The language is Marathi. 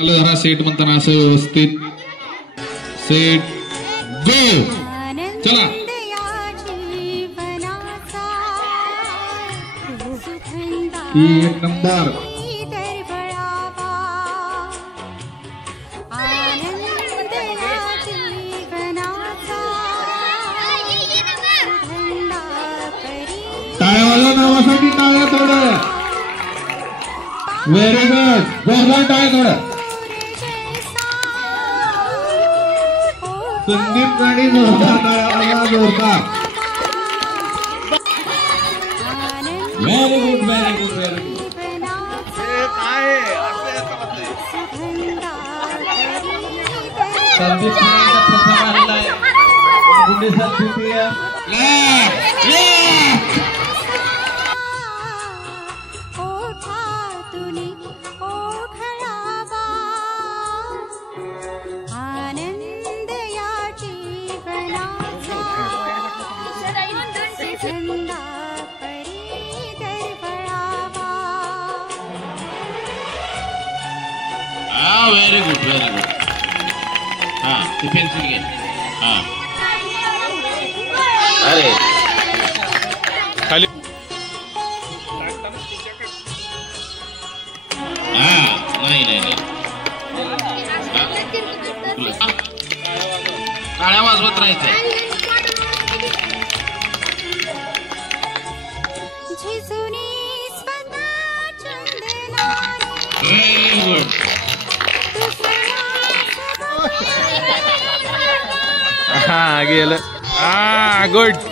चांगलं धरा सेट म्हणताना असं व्यवस्थित सेट गो चला एक नंबर टाळ्यावाल्या नावासाठी टाळ्या थोडं व्हेरी गुड जोरदार टाळ्या थोडं संदीप गाडी जोरदार टाळ्या जोरदार very good very good very good Sandeep प्रथम आलेला आहे गुंडेसाहेब द्वितीय व्हेरी गुड व्हेरी गुड हा पेन्सिल घे हा अरे खाली हा नाही नाही नाही टाळ्या वाजवत राहायचं व्हेरी गुड हा गेलं हा गुड